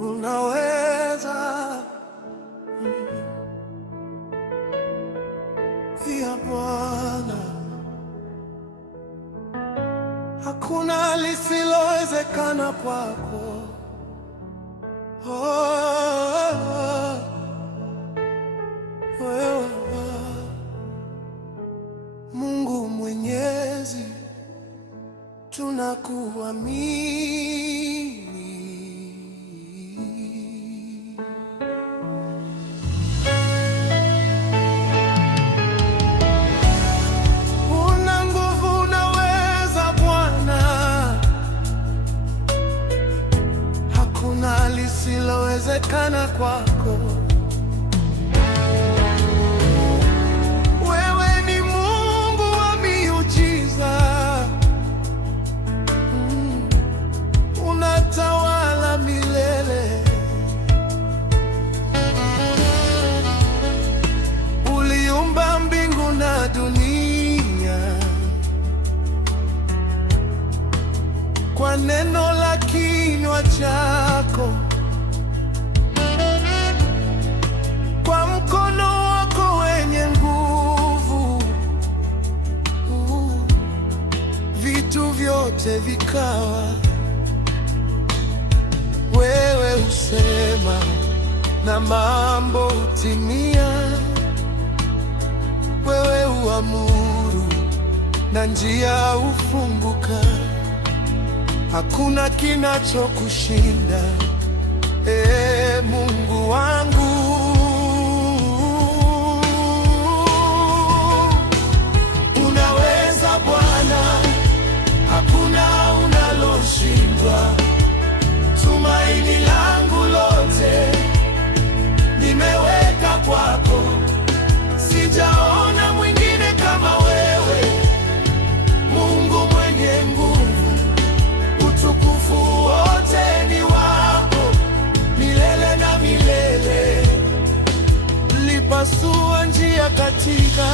unaweza ya Bwana, hakuna lisilowezekana kwako. Wewe Mungu Mwenyezi, tunakuamini. Una nguvu, unaweza Bwana, hakuna lisilowezekana kwako. Wewe ni Mungu wa miujiza, unatawala milele. Uliumba mbingu na dunia kwa neno la kinywa chako, kwa mkono wako wenye nguvu, vitu vyote vikawa. Wewe husema na mambo hutimia. Wewe huamuru na njia hufunguka. Hakuna kinachokushinda, Mungu wangu. Unaweza Bwana, hakuna unaloshindwa. Tumaini langu lote nimeweka kwako. Sijaona mwingine kama wewe, Mungu mwenye nguvu. Utukufu wote ni wako milele na milele. Ulipasua njia katika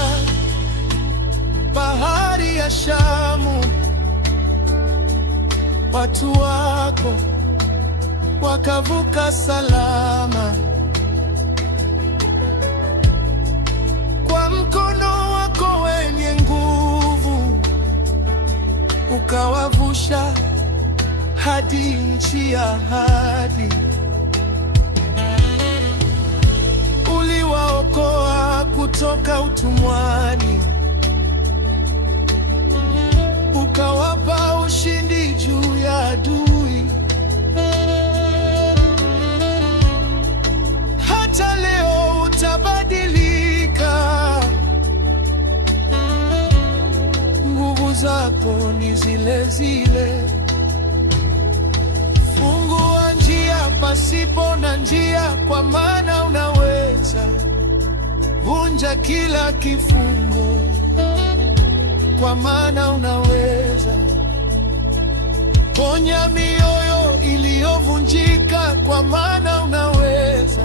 bahari ya Shamu, watu wako wakavuka salama. Kwa mkono wako wenye nguvu ukawavusha hadi nchi ya ahadi. Uliwaokoa kutoka utumwani, ukawapa ushindi juu ya adui. Hata leo utabadilika, nguvu zako ni zile zile. Fungua njia pasipo na njia, kwa maana unaweza. Vunja kila kifungo, kwa maana unaweza. Ponya mioyo iliyovunjika, kwa maana unaweza.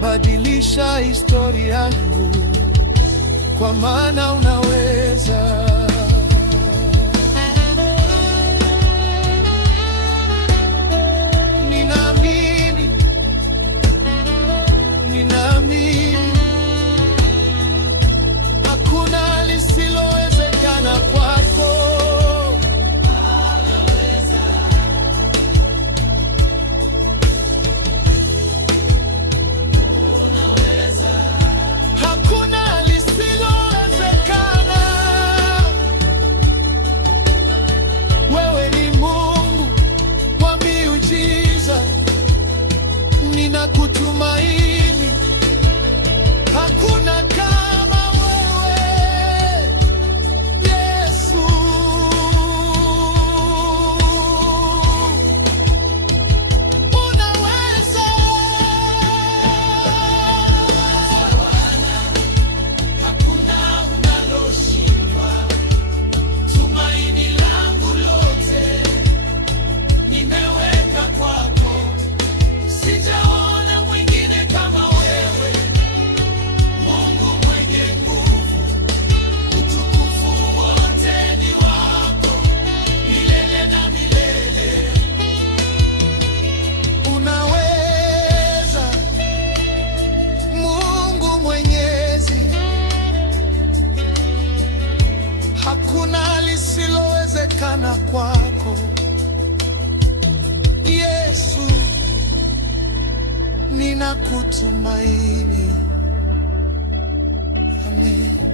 Badilisha historia yangu, kwa maana unaweza. Ninaamini, ninaamini, hakuna lisilowezekana kwako. Hakuna lisilowezekana. Bwana kwako. Yesu, ninakutumaini. Amen.